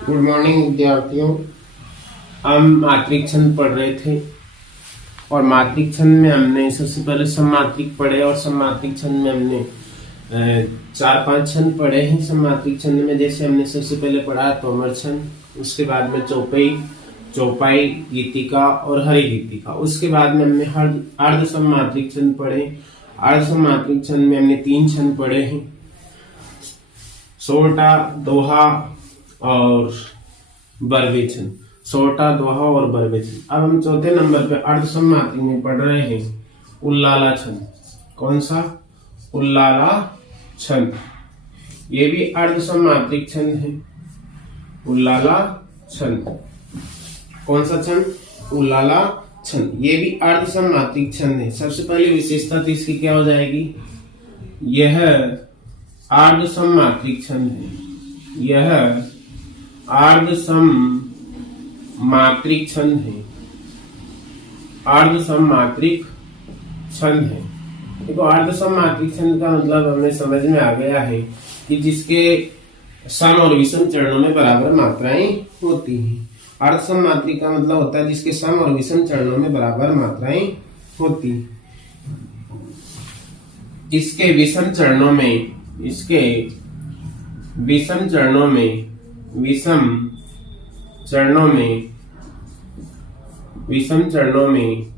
Good morning विद्यार्थियों। हम मात्रिक छंद पढ़ रहे थे और मात्रिक छंद में हमने सबसे पहले सममात्रिक पढ़े और सममात्रिक छंद में हमने 4-5 छंद पढ़े हैं। सममात्रिक छंद में जैसे हमने सबसे पहले पढ़ा तोमर छंद, उसके बाद में चौपाई, गीतिका और हरि गीतिका। उसके बाद में हमने अर्ध सममात्रिक छंद पढ़े। अर्ध सममात्रिक छंद में हमने 3 छंद पढ़े हैं, सोरठा, दोहा और बरवे छंद। सोरठा, दोहा और बरवे छंद। अब हम चौथे नंबर पे अर्ध सममात्रिक में पढ़ रहे हैं उल्लाला छंद। कौन सा? उल्लाला छंद। ये भी अर्ध सममात्रिक छंद है। उल्लाला छंद। कौन सा छंद? उल्लाला छंद। ये भी अर्ध सममात्रिक छंद है। सबसे पहले विशेषता तो इसकी क्या हो जाएगी? यह अर्ध सममात्रिक छंद है। यह अर्ध सममात्रिक छंद है। अर्ध सममात्रिक छंद है। देखो, अर्ध सममात्रिक छंद का मतलब हमें समझ में आ गया है कि जिसके सम और विषम चरणों में बराबर मात्राएं होती हैं। अर्ध सममात्रिक का मतलब होता है जिसके सम और विषम चरणों में बराबर मात्राएं होती हैं। इसके विषम चरणों में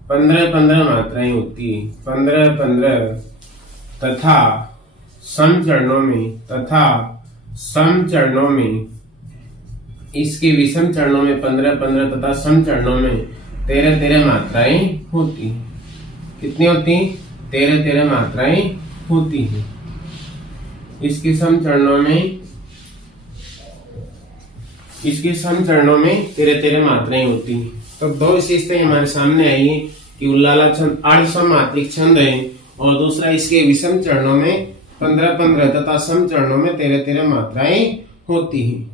15-15 मात्राएं होती है। 15-15 तथा सम चरणों में इसके विषम चरणों में 15-15 तथा सम चरणों में 13-13 मात्राएं होती हैं। कितनी होती? 13-13 मात्राएं होती हैं। इसके सम चरणों में 13-13 मात्राएं होती हैं। तो दो विशेषताएं हमारे सामने आई है कि उल्लाला छंद अर्ध सममात्रिक छंद है और दूसरा इसके विषम चरणों में 15-15 तथा सम चरणों में 13-13 मात्राएं होती हैं।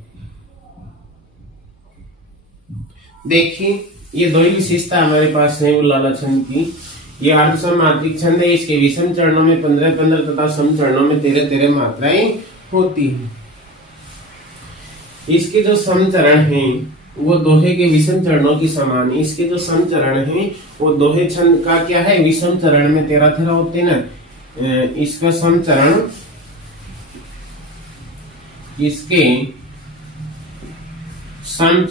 देखिए, ये दो ही विशेषता हमारे पास है उल्लाला छंद की। ये अर्ध सममात्रिक छंद है। इसके विषम चरणों में 15-15 तथा सम चरणों में 13-13 मात्राएं होती हैं। इसके जो सम चरण हैं वो दोहे के विषम चरणों की समान है। इसके जो सम चरण हैं वो दोहे छंद का क्या है? विषम चरण में 13-13 होते हैं ना। इसका सम चरण, इसके सम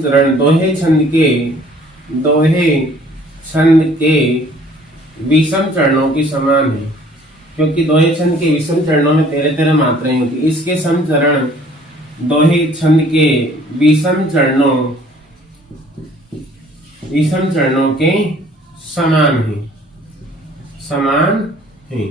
चरण दोहे छंद के विषम चरणों की समान है, क्योंकि दोहे छंद के विषम चरणों में 13-13 मात्राएं होती। इसके सम चरण दोहे छंद के विषम चरणों के समान है।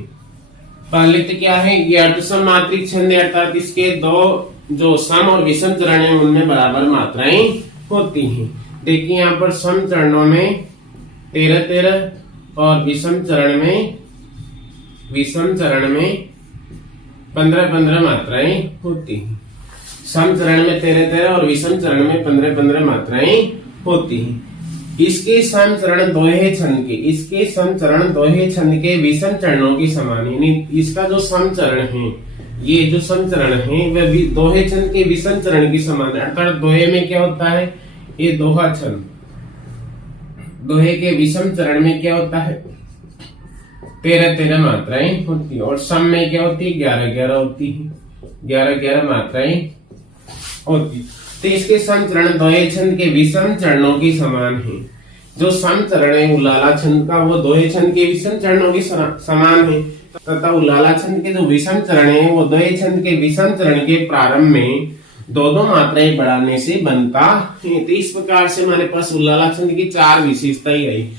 पहले तो क्या है? ये अर्ध सममात्रिक छंद है, अर्थात इसके दो जो सम और विषम चरण है उनमें बराबर मात्राएं होती हैं। देखिए, यहाँ पर सम चरणों में 13-13 और विषम चरण में 15-15 मात्राएं होती हैं। सम चरण में 13-13 और विषम चरण में 15-15 मात्राएं होती हैं। इसके सम चरण दोहे छंद के विषम चरणों की समान है। इसका जो सम चरण है, ये जो सम चरण है वह दोहे छंद के विषम चरण की समान है। अर्थात दोहे में क्या होता है? ये दोहा छंद, दोहे के विषम चरण में क्या होता है? 13-13 मात्राएं होती है और सम में क्या होती है? 11-11 होती है। 11-11 मात्राएं होती। तो इसके सम चरण दोहे छंद के विषम चरणों की समान है। जो सम चरण है उल्लाला छंद का वो दोहे छंद के विषम चरणों की समान है, तथा उल्लाला छंद के जो विषम चरण है वो दोहे छंद के विषम चरण के प्रारंभ में 2-2 मात्राएं बढ़ाने से बनता है। तो इस प्रकार से हमारे पास उल्लाला छंद की 4 विशेषताएं आई।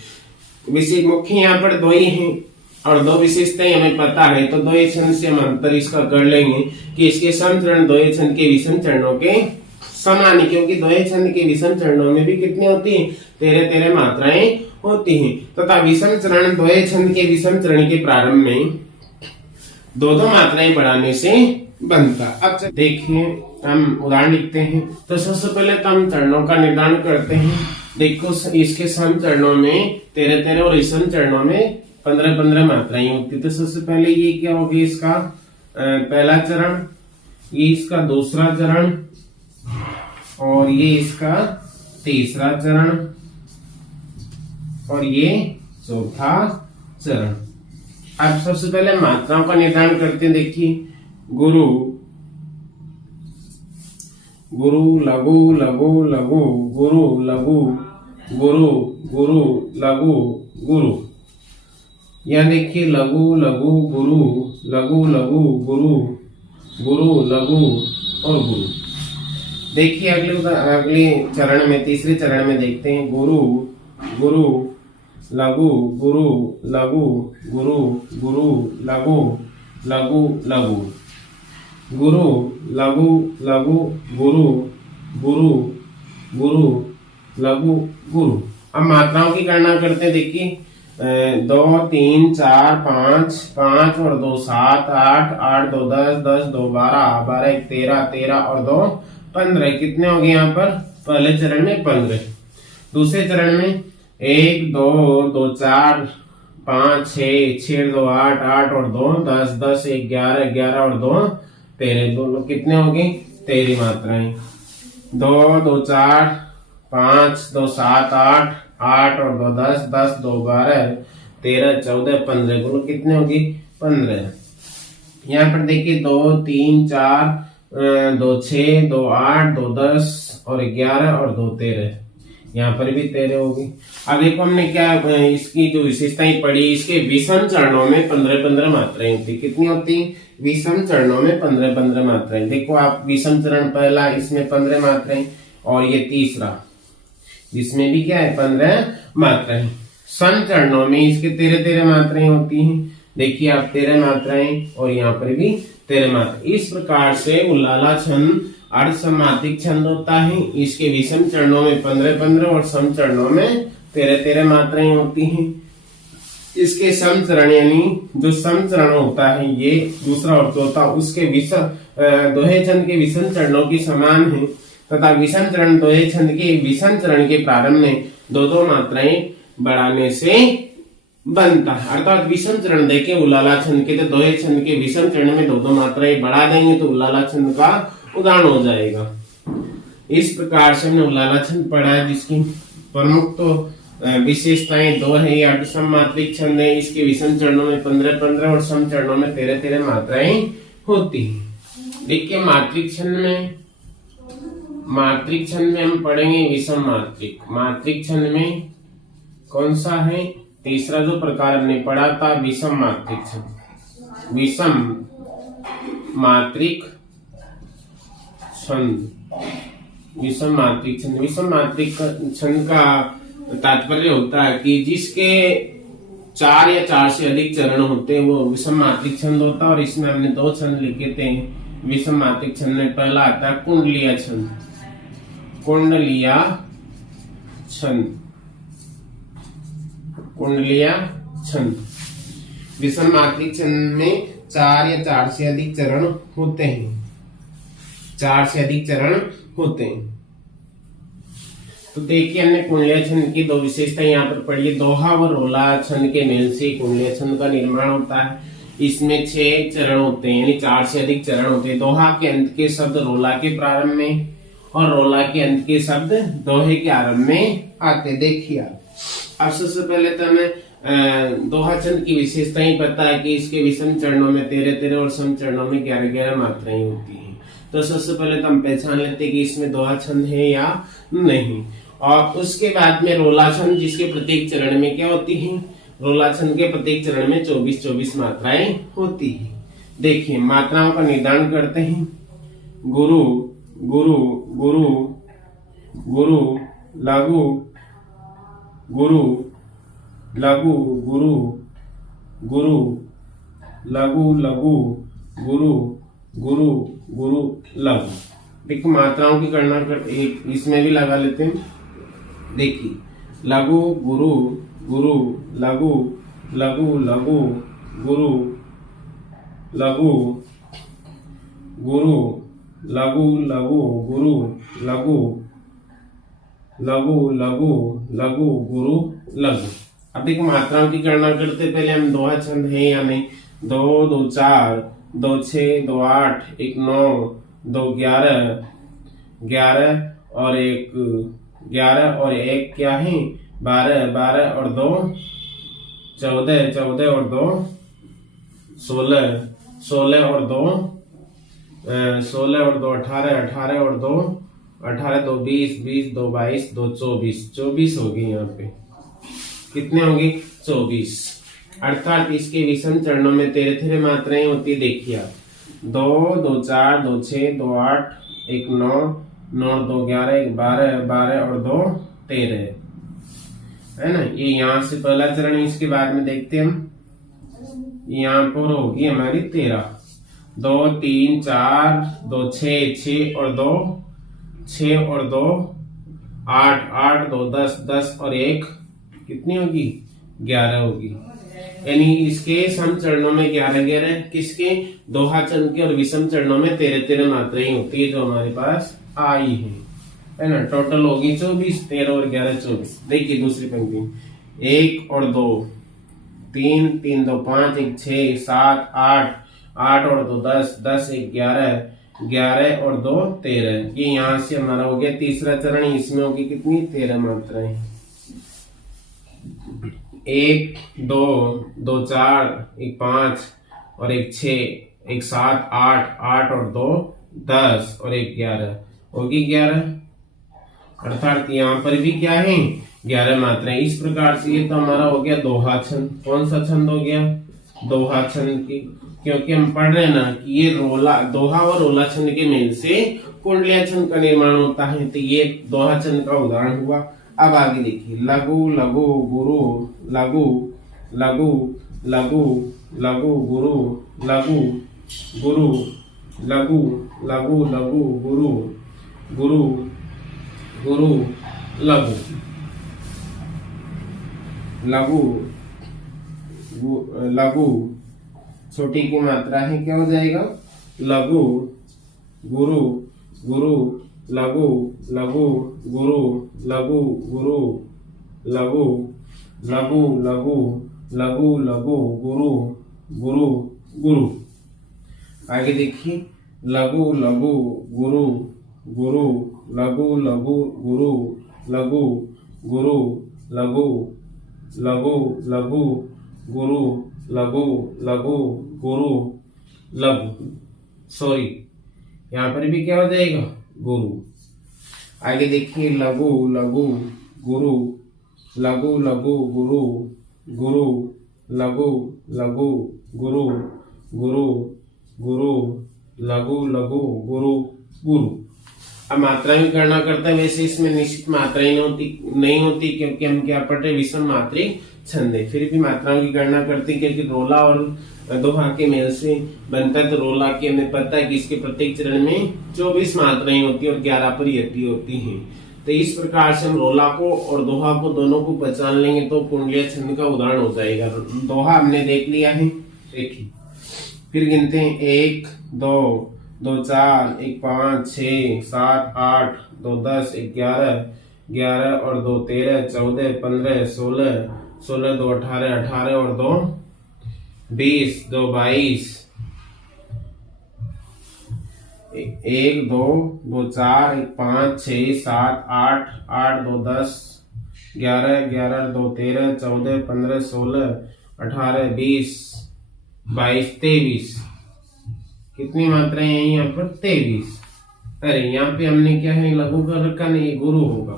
विशेष मुख्य यहाँ पर 2 ही हैं और 2 विशेषताएं हमें पता है, तो दोहे छंद से हम अंतर इसका कर लेंगे कि इसके सम चरण दोहे छंद के विषम चरणों के समान है, क्योंकि दोहे छंद के विषम चरणों में भी कितनी होती है? 13-13 मात्राएं होती हैं, तथा विषम चरण दोहे छंद के विषम चरण के प्रारंभ में 2-2 मात्राएं बढ़ाने से बनता। अब देखिए, हम उदाहरण लिखते हैं। तो सबसे पहले तो हम चरणों का निर्धारण करते हैं। देखो, इसके सम चरणों में 13-13 और विषम चरणों में 15-15 मात्राएं होती। तो सबसे पहले ये क्या हो गया? इसका पहला चरण, ये इसका दूसरा चरण और ये इसका तीसरा चरण और ये चौथा चरण। अब सबसे पहले मात्राओं का निर्धारण करते हैं। देखिए गुरु, गुरु लघु लघु लघु, गुरु लघु, गुरु गुरु लघु गुरु। यह देखिए लघु लघु गुरु, लघु लघु गुरु, गुरु लघु और गुरु। देखिए अगले चरण में, तीसरे चरण में देखते हैं गुरु गुरु लघु, गुरु लघु, गुरु गुरु लघु, लघु लघु, गुरु लघु लघु, गुरु गुरु गुरु लघु गुरु। अब मात्राओं की गणना करते हैं। देखिए 2 3 4 5, 5 और 2 7, 8 8 2 10, 10 2 12, 12 1 13, 13 और 2 15। कितने हो गए यहाँ पर? पहले चरण में 15। दूसरे चरण में 1 2 2 4 5 6, 6 2 8, 8 और 2 10, 10 1 11, 11 और 2 13। दोनों कितने हो गए? 13 मात्राएं। 2 2 4 5 2 7 8, 8 और 2 10, 10 2 12, 13 14 15। बोलो कितने होगी? 15। यहाँ पर देखिए 2 3 4 2 6 2 8 2 10 और 11 और 2 13। यहाँ पर भी 13 होगी। अब देखो हमने क्या इसकी जो विशेषताएं पढ़ी, इसके विषम चरणों में 15-15 मात्राएं होती। कितनी होती? विषम चरणों में 15-15 मात्राएं। देखो आप, विषम चरण पहला, इसमें 15 मात्राएं और ये तीसरा, जिसमें भी क्या है? 15 मात्राएं। सम चरणों में इसके 13-13 मात्राएं होती हैं। देखिए आप 13 मात्राएं और यहाँ पर भी 13 मात्राएं। इस प्रकार से उल्लाला छंद अर्धसमात्रिक छंद होता है। इसके विषम चरणों में 15-15 और सम चरणों में 13-13 मात्राएं होती हैं। इसके सम चरण यानी जो सम चरण होता है, ये दूसरा और चौथा, उसके विषम दोहे छंद के विषम चरणों की समान है तथा विषम चरण दोहे छंद के विषम चरण के प्रारंभ में 2-2 मात्राएं बढ़ाने से बनता है। अर्थात विषम चरण देखे उल्लाला छंद के, तो दोहे छंद के विषम चरण में 2-2 मात्राएं बढ़ा देंगे तो उल्लाला छंद का उदाहरण हो जाएगा। इस प्रकार से हमने उल्लाला छंद पढ़ा है, जिसकी प्रमुख तो विशेषताएं 2 है। ये अर्धसमात्रिक छंद है। इसके विषम चरणों में 15-15 और सम चरणों में 13-13 मात्राएं होती है। देखिए मात्रिक छंद में हम पढ़ेंगे विषम मात्रिक। मात्रिक छंद में कौन सा है? तीसरा जो प्रकार हमने पढ़ा था, विषम मात्रिक छंद। विषम मात्रिक छंद, विषम मात्रिक छंद। विषम मात्रिक छंद का तात्पर्य होता है कि जिसके 4 या 4 से अधिक चरण होते हैं, वो विषम मात्रिक छंद होता है। और इसमें हमने 2 छंद लिखे थे विषम मात्रिक छंद में। पहला आता है कुंडलिया छंद। कुंडलिया छंद, कुंडलिया छंद। विषम मात्रिक छंद में 4 या 4 से अधिक चरण होते हैं। 4 से अधिक चरण होते हैं। तो देखिए हमने कुंडलिया छंद की 2 विशेषताएं यहाँ पर पढ़ी है। दोहा व रोला छंद के मेल से कुंडलिया छंद का निर्माण होता है। इसमें 6 चरण होते हैं, यानी 4 से अधिक चरण होते हैं। दोहा के अंत के शब्द रोला के प्रारंभ में और रोला के अंत के शब्द दोहे के आरंभ में आते। देखिए अब सबसे पहले तो हमें दोहा छंद की विशेषताएं पता है कि इसके विषम चरणों में 13-13 और सम चरणों में 11-11 मात्राएं होती हैं। तो सबसे पहले तो हम पहचान लेते हैं कि इसमें दोहा छंद है या नहीं। और उसके बाद में रोला छंद, जिसके प्रत्येक चरण में क्या होती है? रोला छंद के प्रत्येक चरण में 24-24 मात्राएं होती है। देखिए मात्राओं का निर्धारण करते हैं। गुरु गुरु गुरु, गुरु लघु, गुरु लघु, गुरु गुरु लघु लघु, गुरु गुरु गुरु लघु। देखो मात्राओं की गणना कर, इसमें भी लगा लेते हैं। देखिए लघु गुरु, गुरु लघु, लघु लघु, गुरु लघु, गुरु लघु लघु, गुरु लघु, लघु लघु, लघु गुरु लघु। अब देखो मात्राओं की गणना करते पहले हम दोहा छंद है या नहीं। 2 2 4 दो 6, दो 8, एक 9, दो 11, 11 और एक 11 और एक क्या है 12, 12 और 2 14, 14 और 2 16, 16 और 2 16 और 2 18, 18 और 2 18, 2 20, 20 2 22, 2 24, 24 होगी यहाँ पे। कितने होंगे 24। अर्थात इसके विषम चरणों में तेरह तेरह मात्राएं होती है। देखिए आप 2, 2 4, 2 6, 2 8, एक 9, 9 2 11, एक 12, 12 और 2 13 है ना। ये यहाँ से पहला चरण है। इसके बाद में देखते हैं हम यहाँ पर होगी हमारी 13, 2 3 4, 2 6, 6 और 2 6 और 2 8, 8 2 10, 10 और एक कितनी होगी 11 होगी। यानी इसके सम चरणों में 11 11, किसके दोहा चरण के और विषम चरणों में 13 13 मात्राएं होती है जो हमारे पास आई है ना। टोटल होगी 24, 13 और 11 24। देखिए दूसरी पंक्ति 1 और 2 3, 3 2 5, 1 6 7 8, 8 और 2 10, 10 1 11, 11 और 2 13। ये यहाँ से हमारा हो गया तीसरा चरण। इसमें होगी कितनी 13 मात्राएं। 1 2 2 4, एक 5 और एक 6, एक 7 8, 8 और 2 10 और एक 11 होगी 11। अर्थात यहाँ पर भी क्या है 11 मात्राएं। इस प्रकार से ये तो हमारा हो गया दोहा छंद। कौन सा छंद हो गया दोहा छंद की, क्योंकि हम पढ़ रहे हैं ना कि ये रोला दोहा और रोला छंद के मेल से कुंडलिया छंद का निर्माण होता है। तो ये दोहा छंद का उदाहरण हुआ। अब आगे देखिए लघु लघु गुरु लघु लघु लघु लघु गुरु लघु गुरु लघु लघु लघु गुरु गुरु गुरु लघु लघु लघु छोटी की मात्रा है क्या हो जाएगा लघु गुरु गुरु लघु लघु गुरु लघु गुरु लघु लघु लघु लघु लघु गुरु गुरु गुरु। आगे देखिए लघु लघु गुरु गुरु लघु लघु गुरु लघु गुरु लघु लघु लघु गुरु लघु लघु गुरु लघु। सॉरी यहाँ पर भी क्या हो जाएगा गुरु। आगे देखिए लघु लघु गुरु लघु लघु गुरु गुरु लघु लघु गुरु गुरु गुरु लघु लघु गुरु गुरु। अब मात्राएं गणना करते हैं। वैसे इसमें निश्चित मात्राएं नहीं होती क्योंकि हम क्या पढ़ रहे विषम मात्रिक छंद है। फिर भी मात्राओं की गणना करते हैं क्योंकि रोला और दोहा के मेल से बनता है। तो रोला के हमें पता है कि इसके प्रत्येक चरण में 24 मात्राएं होती है और 11 पर यति होती हैं। तो इस प्रकार से हम रोला को और दोहा को दोनों को पहचान लेंगे तो कुंडलिया छंद का उदाहरण हो जाएगा। दोहा हमने देख लिया है। देखिए फिर गिनते हैं 1 2 2 4, 1 5 6 7 8, 2 10, 1 11, 11 और 2 13, 14 15 16, 16 2 18, 18 और 2 20, 2 22, 1 2 2 4, 1 5 6 7 8, 8 2 10, 11 11 2 13, 14 15 16, 18 20, 22 23। कितनी मात्राएं हैं यहाँ पर 23। अरे यहाँ पे हमने क्या है लघु कर रखा नहीं, ये गुरु होगा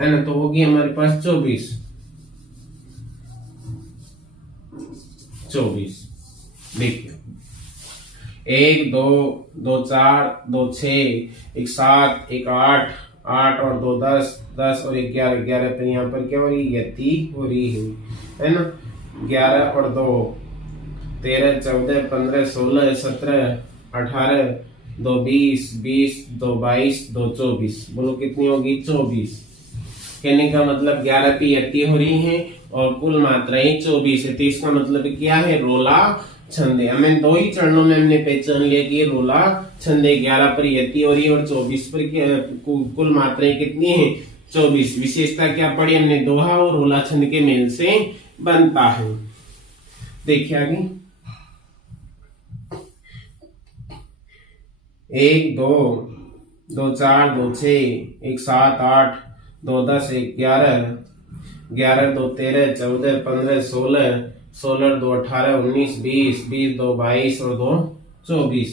है ना। तो होगी हमारे पास 24। देखिए 1 2 2 4 2 6, 1 7, 1 8, 8 और 2 10, 10 और 1 11, 11 पर यहाँ पर क्या हो रही यति हो रही है ना। 11 और 2 13, 14 15 16 17 18, 2 20, 20 2 22, 2 24। बोलो कितनी होगी 24। कहने का मतलब 11 की यति हो रही है और कुल मात्राएं 24 है। तो इसका मतलब क्या है रोला छंद है। हमें दो ही चरणों में हमने पहचान लिया कि रोला छंद 11 पर यति हो रही है और 24 पर कुल मात्राएं कितनी है 24। विशेषता क्या पड़ी हमने दोहा और रोला छंद के मेल से बनता है। देखिए आगे 1 2 2 4 2 6 1 7 8 2 10 1 11 11 2 13 14 15 16 16 2 18 19 20 20 2 22 और 2 24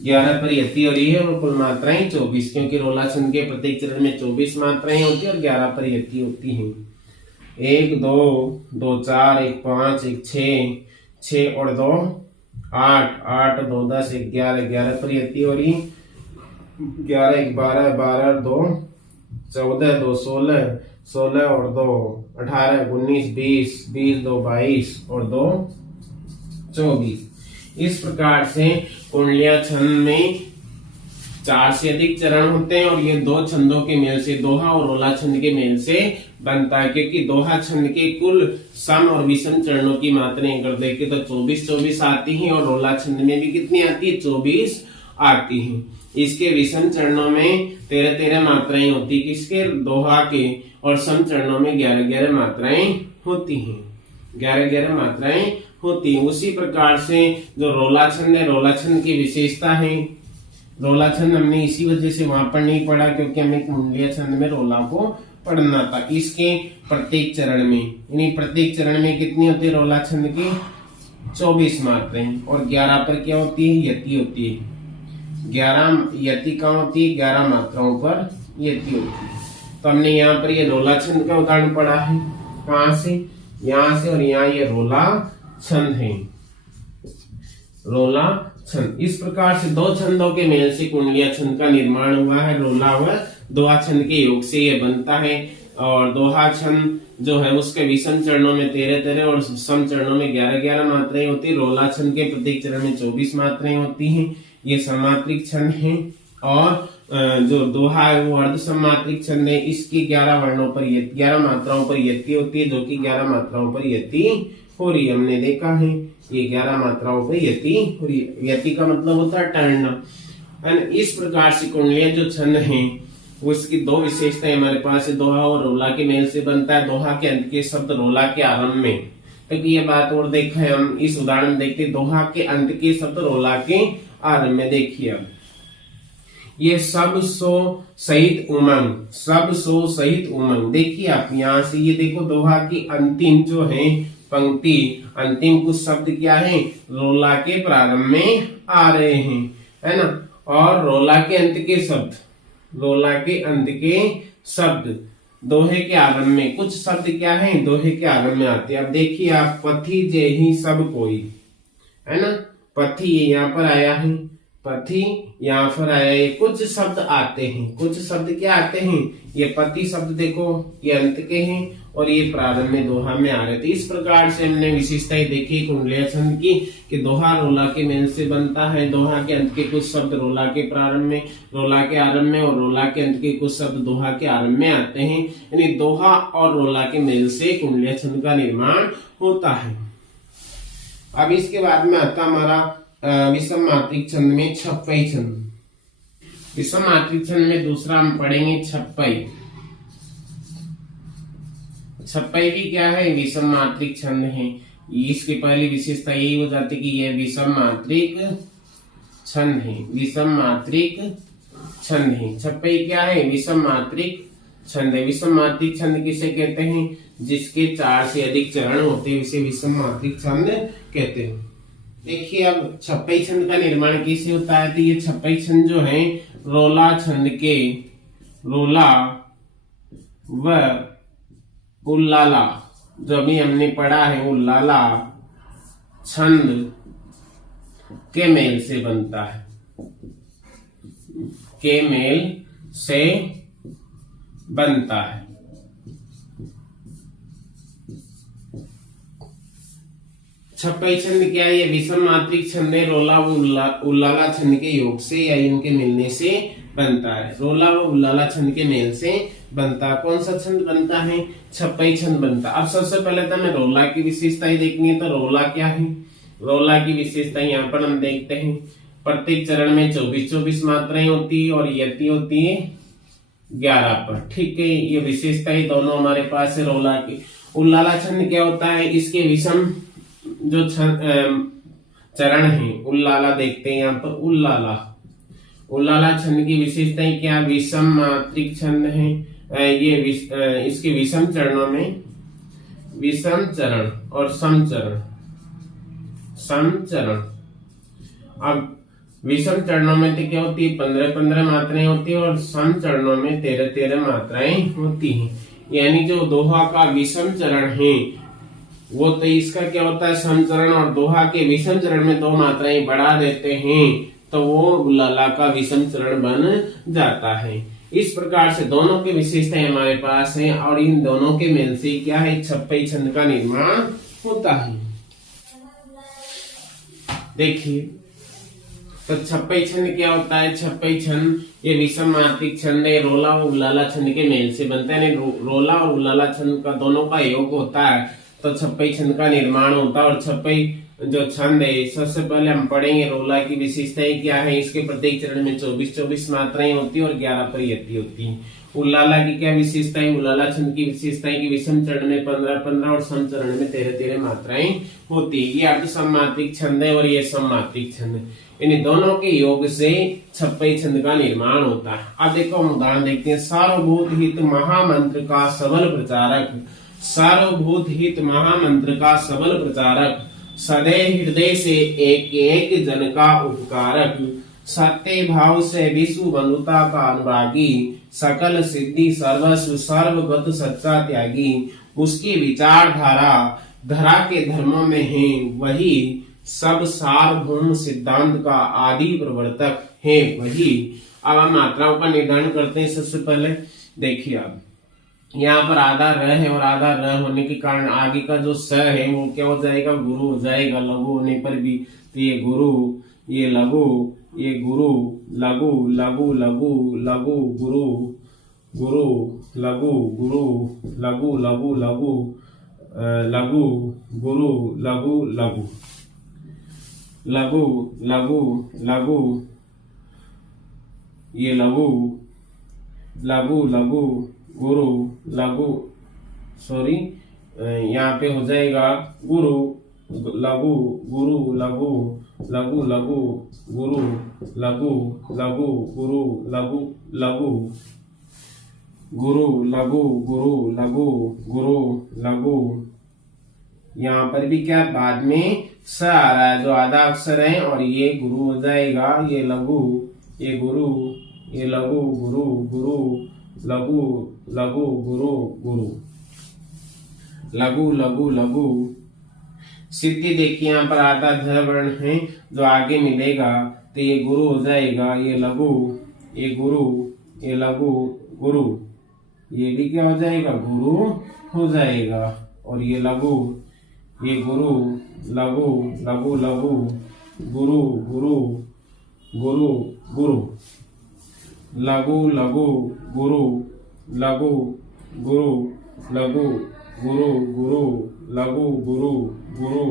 11 पर यति हो रही है और कुल मात्राएं 24, क्योंकि रोला छंद के प्रत्येक चरण में 24 मात्राएं होती है और 11 पर यति होती हैं। 1 2 2 4 1 5 1 6 6 और 2 8 8 2 10 1 11 11 पर यति हो रही, 11 1 12 12 2 14 2 16 16 और 2 18 19 20 20 2 22 और 2 24। इस प्रकार से कुंडलिया छंद में 4 से अधिक चरण होते हैं और ये 2 छंदों के मेल से, दोहा और रोला छंद के मेल से बनता है, क्योंकि दोहा छंद के कुल सम और विषम चरणों की मात्राएं अगर देखें तो 24 24 आती हैं और रोला छंद में भी कितनी आती है, 24 आती हैं। इसके विषम चरणों में 13 13 मात्राएं होती है, किसके, दोहा के, और सम चरणों में 11 11 मात्राएं होती हैं, 11 11 मात्राएं होती है। उसी प्रकार से जो रोला छंद है, रोला छंद की विशेषता है, रोला छंद हमने इसी वजह से वहां पर नहीं पढ़ा क्योंकि हमें कुंडलिया छंद में रोला को पढ़ना था। इसके प्रत्येक चरण में, यानी प्रत्येक चरण में कितनी होती है रोला छंद की, 24 मात्राएं, और 11 पर क्या होती है, यति होती है। 11 यति कहाँ होती है, 11 मात्राओं पर यति होती है। तो हमने यहाँ पर ये रोला छंद का उदाहरण पढ़ा है, कहाँ से, यहाँ से, और यहाँ ये रोला छंद है, रोला छंद। इस प्रकार से 2 छंदों के मेल से कुंडलिया छंद का निर्माण हुआ है। रोला व दोहा छंद के योग से ये बनता है, और दोहा छंद जो है उसके विषम चरणों में 13 13 और सम चरणों में 11 11 मात्राएं होती है। रोला छंद के प्रत्येक चरण में 24 मात्राएं होती हैं। ये समात्रिक छंद है, और जो दोहा है वो अर्ध समात्रिक छंद है। इसकी 11 वर्णों पर 11 मात्राओं पर यति होती है, जो कि 11 मात्राओं पर यति हो रही है, हमने देखा है ये 11 मात्राओं पर यति हो रही है। यति का मतलब होता है टर्न। इस प्रकार से कुंडलिया जो छंद है उसकी 2 विशेषताएं हमारे पास है, दोहा और रोला के मेल से बनता है। दोहा के अंत के शब्द रोला के आरंभ में, तो ये बात और देखा है हम इस उदाहरण देखते, दोहा के अंत के शब्द रोला के आरंभ में। देखिए अब ये सब सो सहित उमंग, सब सो सहित उमंग, देखिए आप यहाँ से ये देखो, दोहा की अंतिम जो है पंक्ति, अंतिम कुछ शब्द क्या है, रोला के प्रारंभ में आ रहे हैं, है ना, और रोला के अंत के शब्द, रोला के अंत के शब्द दोहे के आरंभ में, कुछ शब्द क्या है, दोहे के आरंभ में आते हैं। अब देखिए आप, पथी जे ही सब कोई, है ना, पथी यहाँ पर आया है, पथी यहाँ पर आया है, कुछ शब्द आते हैं, कुछ शब्द क्या आते हैं, ये पति शब्द देखो ये अंत के हैं और ये प्रारंभ में दोहा में आ रहे थे। इस प्रकार से हमने विशेषताएं देखी कुंडलिया छंद की, कि दोहा रोला के मेल से बनता है, दोहा के अंत के कुछ शब्द रोला के प्रारंभ में, रोला के आरंभ में, और रोला के अंत के कुछ शब्द दोहा के आरंभ में आते हैं। यानी दोहा और रोला के मेल से कुंडलिया छंद का निर्माण होता है। अब इसके बाद में आता हमारा विषम मात्रिक छंद में छप्पई छंद। विषम मात्रिक छंद में दूसरा हम पढ़ेंगे छप्पई। छप्पई भी क्या है, विषम मात्रिक छंद है। इसकी पहली विशेषता यही हो जाती कि यह विषम मात्रिक छंद है, विषम मात्रिक छंद है। छप्पई क्या है, विषम मात्रिक छंद है। विषम मात्रिक छंद किसे कहते हैं, जिसके 4 से अधिक चरण होते हैं, इसे विषम मात्रिक छंद कहते हैं। देखिए अब छप्पई छंद का निर्माण कैसे होता है, तो ये छप्पई छंद जो है रोला छंद के, रोला व उल्लाला, जो अभी हमने पढ़ा है उल्लाला छंद के मेल से बनता है, के मेल से बनता है। छप्पई छंद क्या है, ये विषम मात्रिक छंद है, रोला व उल्लाला छंद के योग से या इनके मिलने से बनता है। रोला व उल्लाला छंद के मेल से बनता है। कौन सा छंद बनता है, छप्पई छंद बनता है। अब सबसे पहले तो हमें रोला की विशेषताएं देखनी है, तो रोला क्या है, रोला की विशेषता यहाँ पर हम देखते हैं। प्रत्येक चरण में 24 मात्राएं होती है और यति होती है 11 पर, ठीक है। ये विशेषताएं दोनों हमारे पास है रोला की। उल्लाला छंद क्या होता है, इसके विषम जो चरण है, उल्लाला देखते हैं यहाँ पर, उल्लाला उल्लाला छंद की विशेषताएं क्या? विषम मात्रिक छंद है। इसके विषम चरणों में विषम चरण और समचरण। अब विषम चरणों में तो क्या होती है? 15-15 मात्राएं होती है और सम चरणों में 13-13 मात्राएं होती हैं। यानी जो दोहा का विषम चरण है वो तो इसका क्या होता है? समचरण, और दोहा के विषम चरण में 2 मात्राएं बढ़ा देते हैं तो वो उल्लाला का विषम चरण बन जाता है। इस प्रकार से दोनों की विशेषताएं हमारे पास है और इन दोनों के मेल से क्या है? छप्पई छंद का निर्माण होता है। देखिए तो छप्पई छंद क्या होता है? छप्पई छंद ये विषम मात्रिक छंद है, रोला और उल्लाला छंद के मेल से बनता है। रोला और उल्लाला छंद का दोनों का योग होता है तो छप्पई छंद का निर्माण होता है। और छप्पई जो छंद है, सबसे पहले हम पढ़ेंगे रोला की विशेषताएं क्या है। इसके प्रत्येक चरण में 24-24 मात्राएं होती है और 11 परियति होती है। उल्लाला की क्या विशेषता है? उल्लाला छंद की विशेषता है कि विषम चरण में 15-15 और सम चरण में 13-13 मात्राएं होती है। ये अर्ध सममात्रिक छंद है और ये सममात्रिक छंद है। इन दोनों के योग से छप्पई छंद का निर्माण होता है। अब देखो हम उदाहरण देखते हैं। सार्वभूत हित महामंत्र का सबल प्रचारक, सार्वभूत हित महामंत्र का सबल प्रचारक, सदैव हृदय से एक एक जन का उपकारक, सत्य भाव से विश्व बंधुता का अनुरागी, सकल सिद्धि सर्वस्व सर्वगत सच्चा त्यागी, उसकी विचारधारा धरा के धर्मों में है वही, सब सार्वभौम सिद्धांत का आदि प्रवर्तक है वही। अब हम मात्राओं का निर्धारण करते हैं। सबसे पहले देखिए, अब यहाँ पर आधा र है और आधा र होने के कारण आगे का जो स है वो क्या हो जाएगा? गुरु हो जाएगा लघु होने पर भी। तो ये गुरु, ये लघु, ये गुरु, लघु लघु लघु लघु गुरु, गुरु लघु गुरु, लघु लघु लघु लघु गुरु, लघु लघु लघु लघु लघु, ये लघु लघु लघु गुरु, लघु, सॉरी यहाँ पे हो जाएगा गुरु लघु गुरु, लघु लघु लघु गुरु, लघु लघु गुरु, लघु लघु गुरु, लघु गुरु, लघु गुरु, लघु। यहाँ पर भी क्या बाद में स आ रहा है जो आधा अक्षर है और ये गुरु हो जाएगा। ये लघु, ये गुरु, ये लघु गुरु, गुरु लघु लघु गुरु, गुरु लघु लघु लघु। सिद्धि देखिए यहाँ पर आधा ध वर्ण है जो आगे मिलेगा तो ये गुरु हो जाएगा। ये लघु, ये गुरु, ये लघु गुरु, ये भी क्या हो जाएगा? गुरु हो जाएगा। और ये लघु, ये गुरु, लघु लघु लघु गुरु, गुरु गुरु गुरु, लघु लघु गुरु, लघु गुरु, लघु गुरु गुरु, लघु गुरु गुरु,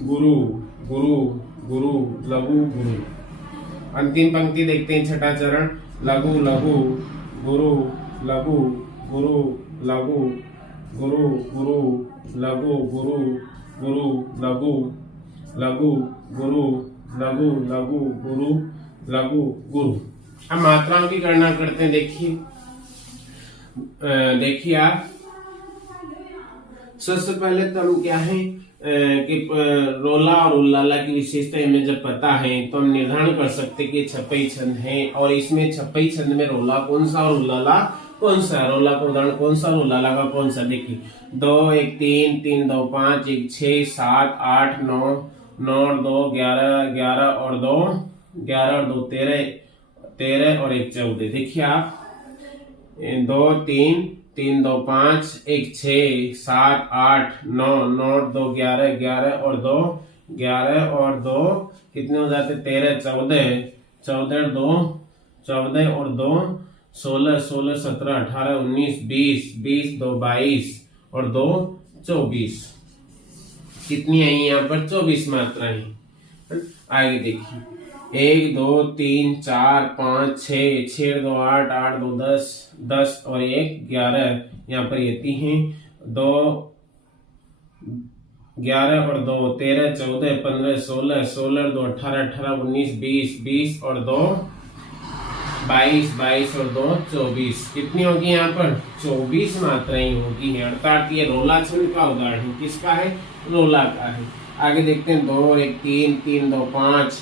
गुरु गुरु गुरु, लघु गुरु। अंतिम पंक्ति देखते हैं, छठा चरण। लघु लघु गुरु, लघु गुरु, लघु गुरु गुरु, लघु गुरु गुरु, लघु लघु गुरु, लघु लघु गुरु, लघु गुरु। अब मात्राओं की गणना करते हैं। देखिए आप, सबसे पहले तो हम क्या है कि रोला और उल्लाला की विशेषता हमें जब पता है तो हम निर्धारण कर सकते कि छप्पई छंद है। और इसमें छप्पई छंद में रोला कौन सा और उल्लाला कौन सा? रोला का उदाहरण कौन सा और उल्लाला का कौन सा? देखिए 2 1 3 3 2 5 1 6 7 8 9 9 और 2 11 11 और 2 11 और 2 13 13 और 1 14। देखिए आप 2 3 3 2 5 1 6 7 8 9 9 और 2 11 11 और 2 11 और 2 कितने हो जाते? 13 14 14 और 2 14 और 2 16 16 17 18 19 20 20 2 22 और 2 24। कितनी आई यहाँ पर? 24 मात्राएं। आगे देखिए 1 2 3 4 5 6 6 2 8 8 2 10 10 और 1 11 यहाँ पर यति हैं। 2 11 और 2 13, 14, 15, 16, 16 और 2 18, 18, 19, 20, 20 और 2 22, 22 और 2 24। कितनी होगी यहाँ पर? 24 मात्राएं होगी है, अर्थात ये रोला छंद का उदाहरण है। किसका है? रोला का है। आगे देखते हैं 2 और 1 3, 3 2 5,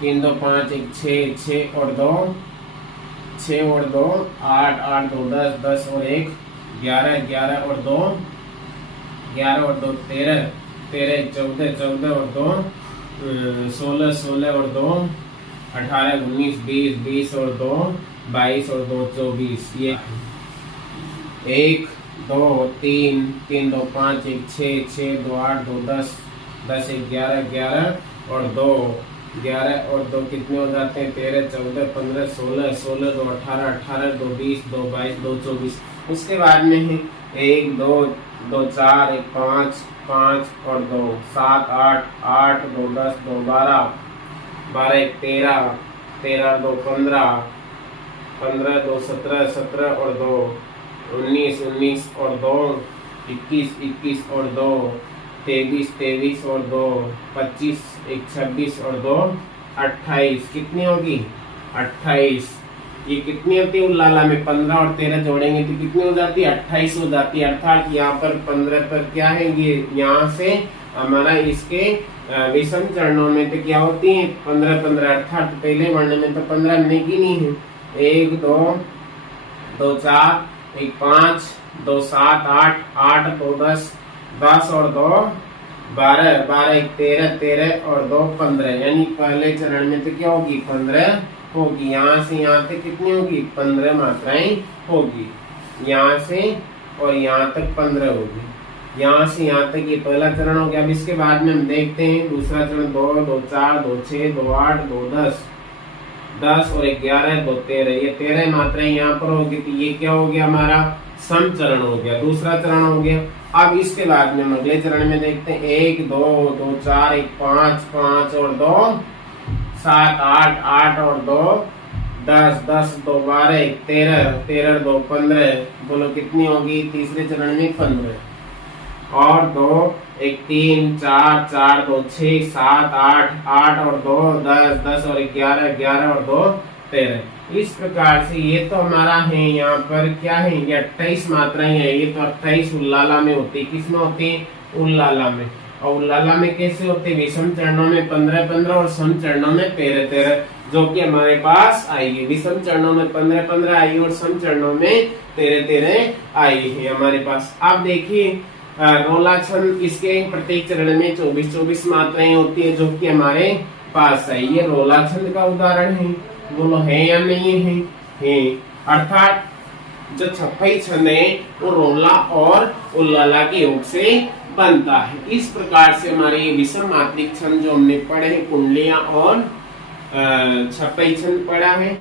3 2 5, 1 6, 6 और 2 6 और 2 8, 8 2 10, 10 और 1 11, 11 और 2 11 और 2 13, 13 14, 14 और 2 16, 16 और 2 18, 19, 20, 20 और 2 22 और 2 24। ये 1 2 3, 3 2 5, 1 6, 6 2 8 2 10, 10 1 11, 11 और 2 11 और 2 कितने हो जाते हैं? 13, 14, 15, 16, 16 2 18, 18 2 20, 2 22, 2 24। उसके बाद में है 1 2 2 4, 1 5, 5 और 2 7 8, 8 2 10, 2 12, 12 1 13, 13 2 15, 15 2 17, 17 और 2 19, 19 और 2 21, 21 और 2 23, 23 और 2 25, 1 26 और 2 28। कितनी होगी? 28। ये कितनी होती है उल्लाला में? 15 और 13 जोड़ेंगे तो कितनी हो जाती है? 28 हो जाती है। अर्थात यहाँ पर 15 पर क्या है, ये यहाँ से हमारा इसके विषम चरणों में तो क्या होती है? 15 15, अर्थात पहले वर्ण में तो 15 हमने की नहीं है। 1 2 2 4, 1 5, 2 7 8, 8 2 10, 10 और 2 12, 12 1 13, 13 और 2 15। यानी पहले चरण में तो क्या होगी? 15 होगी। यहाँ से यहाँ तक कितनी होगी? 15 मात्राएं होगी। यहाँ से और यहाँ तक 15 होगी। यहाँ से यहाँ तक ये पहला चरण हो गया। अब इसके बाद में हम देखते हैं दूसरा चरण। 2 2 4, 2 6, 2 8, 2 10, 10 और 11, 2 13। ये 13 मात्राएं यहाँ पर होगी। तो ये क्या हो गया? हमारा सम चरण हो गया, दूसरा चरण हो गया। अब इसके बाद में हम अगले चरण में देखते हैं 1 2 2 4, 1 5, 5 और 2 7 8, 8 और 2 10, 10 2 12, 1 13, 13 2 15। बोलो कितनी होगी? तीसरे चरण में 15 और 2 1 3 4, 4 2 6, 7 8, 8 और 2 10, 10 और 11, 11 और 2 13। इस प्रकार से ये तो हमारा है यहाँ पर क्या है? ये 28 मात्राएं हैं। ये तो 28 उल्लाला में होती है। किसमें होती है? उल्लाला में। और उल्लाला में कैसे होते? विषम चरणों में 15 15 और सम चरणों में 13 13, जो कि हमारे पास आई है। विषम चरणों में 15 15 आई और सम चरणों में 13 13 आई है हमारे पास। अब देखिए रोला छंद, इसके प्रत्येक चरण में 24 24 मात्राएं होती है, जो कि हमारे पास आई। ये रोला छंद का उदाहरण है। बोलो है या नहीं है? है। अर्थात जो छप्पई छंद है वो रोला और उल्लाला के योग से बनता है। इस प्रकार से हमारे ये विषम मात्रिक छंद जो हमने पढ़े हैं, कुंडलियां और छप्पई छंद पढ़ा है।